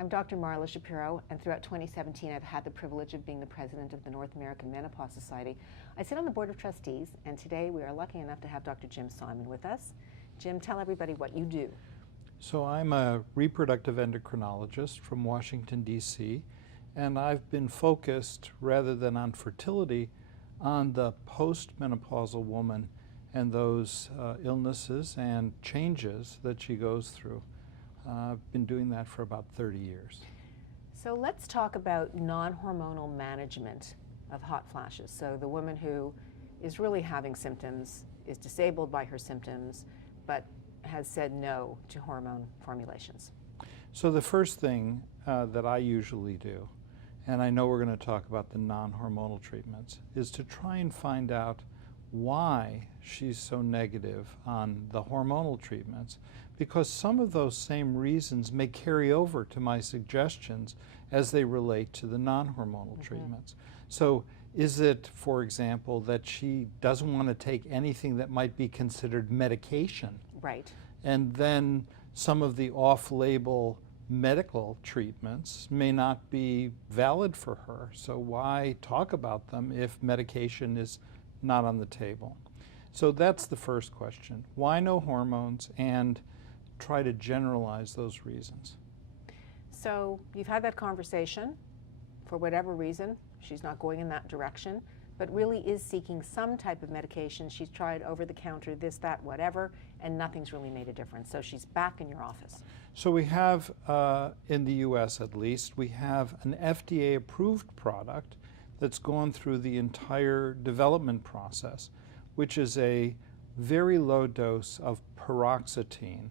I'm Dr. Marla Shapiro, and throughout 2017 I've had the privilege of being the president of the North American Menopause Society. I sit on the Board of Trustees, and today we are lucky enough to have Dr. Jim Simon with us. Jim, tell everybody what you do. So I'm a reproductive endocrinologist from Washington, D.C., and I've been focused, rather than on fertility, on the postmenopausal woman and those illnesses and changes that she goes through. I've been doing that for about 30 years. So let's talk about non-hormonal management of hot flashes. So the woman who is really having symptoms, is disabled by her symptoms, but has said no to hormone formulations. So the first thing that I usually do, and I know we're going to talk about the non-hormonal treatments, is to try and find out why she's so negative on the hormonal treatments, because some of those same reasons may carry over to my suggestions as they relate to the non-hormonal treatments. So is it, for example, that she doesn't want to take anything that might be considered medication? Right. And then some of the off-label medical treatments may not be valid for her. So why talk about them if medication is not on the table? So that's the first question. Why no hormones, and try to generalize those reasons. So you've had that conversation. For whatever reason, she's not going in that direction, but really is seeking some type of medication. She's tried over-the-counter, this, that, whatever, and nothing's really made a difference. So she's back in your office. So we have, in the US at least, we have an FDA-approved product that's gone through the entire development process, which is a very low dose of paroxetine,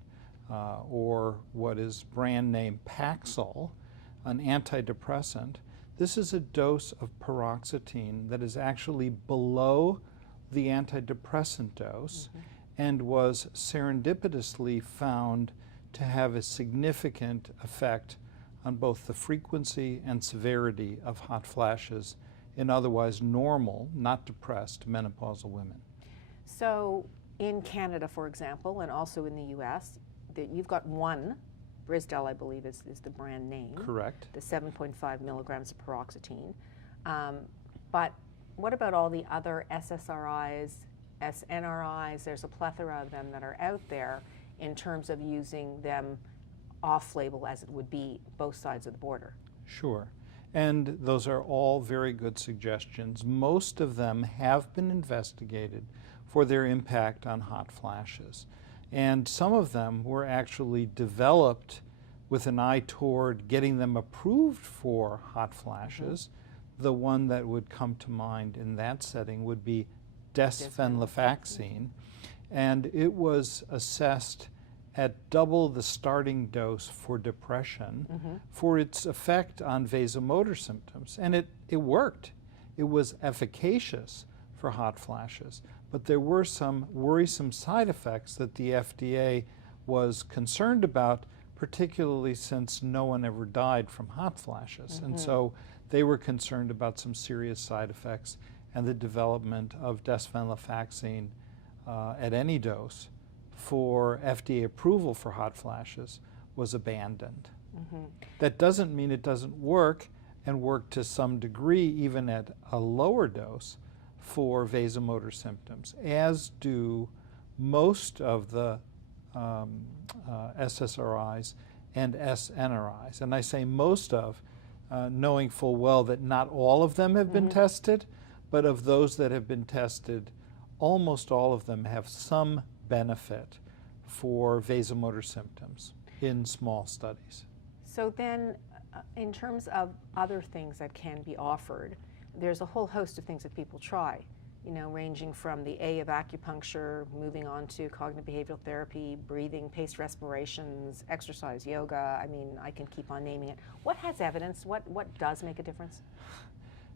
or what is brand name Paxil, an antidepressant. This is a dose of paroxetine that is actually below the antidepressant dose and was serendipitously found to have a significant effect on both the frequency and severity of hot flashes in otherwise normal, not depressed, menopausal women. So in Canada, for example, and also in the US, that you've got one, Brisdell, I believe is the brand name. Correct. The 7.5 milligrams of paroxetine. But what about all the other SSRIs, SNRIs? There's a plethora of them that are out there in terms of using them off-label, as it would be, both sides of the border. Sure. And those are all very good suggestions. Most of them have been investigated for their impact on hot flashes. And some of them were actually developed with an eye toward getting them approved for hot flashes. The one that would come to mind in that setting would be desvenlafaxine. And it was assessed at double the starting dose for depression for its effect on vasomotor symptoms. And it worked. It was efficacious for hot flashes. But there were some worrisome side effects that the FDA was concerned about, particularly since no one ever died from hot flashes. And so they were concerned about some serious side effects, and the development of desvenlafaxine at any dose for FDA approval for hot flashes was abandoned. That doesn't mean it doesn't work, and work to some degree even at a lower dose for vasomotor symptoms, as do most of the SSRIs and SNRIs. And I say most of, knowing full well that not all of them have been tested, but of those that have been tested, almost all of them have some benefit for vasomotor symptoms in small studies. So then, in terms of other things that can be offered, there's a whole host of things that people try, you know, ranging from the A of acupuncture, moving on to cognitive behavioral therapy, breathing, paced respirations, exercise, yoga. I mean, I can keep on naming it. What has evidence? What does make a difference?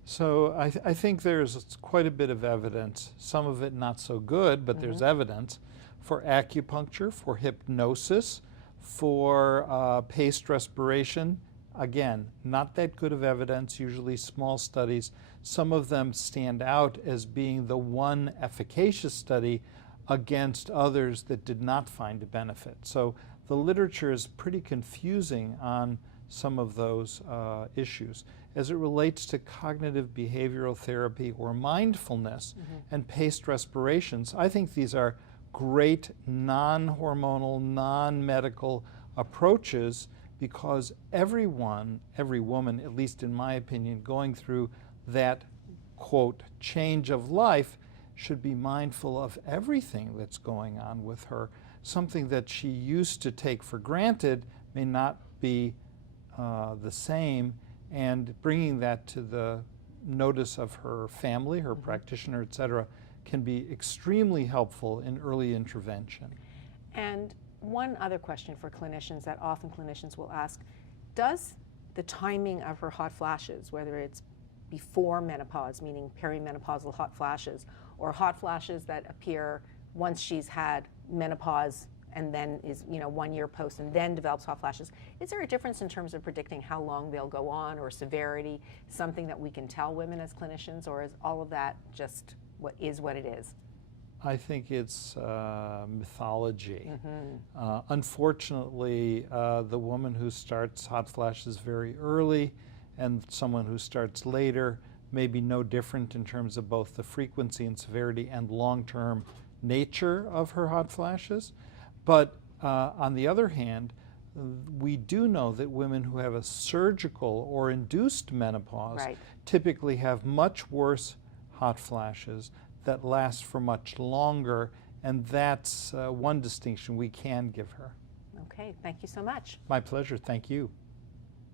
So I think there's quite a bit of evidence, some of it not so good, but there's evidence for acupuncture, for hypnosis, for paced respiration. Again, not that good of evidence, usually small studies. Some of them stand out as being the one efficacious study against others that did not find a benefit. So the literature is pretty confusing on some of those issues. As it relates to cognitive behavioral therapy or mindfulness and paced respirations, I think these are great non-hormonal, non-medical approaches, because everyone, every woman, at least in my opinion, going through that, quote, change of life should be mindful of everything that's going on with her. Something that she used to take for granted may not be the same, and bringing that to the notice of her family, her practitioner, et cetera, can be extremely helpful in early intervention. And one other question for clinicians that often clinicians will ask, does the timing of her hot flashes, whether it's before menopause, meaning perimenopausal hot flashes, or hot flashes that appear once she's had menopause and then is 1 year post and then develops hot flashes, is there a difference in terms of predicting how long they'll go on, or severity, something that we can tell women as clinicians, or is all of that just what it is? I think it's mythology. Unfortunately, the woman who starts hot flashes very early and someone who starts later may be no different in terms of both the frequency and severity and long-term nature of her hot flashes. But on the other hand, we do know that women who have a surgical or induced menopause typically have much worse hot flashes that last for much longer, and that's one distinction we can give her. Okay, thank you so much. My pleasure, thank you.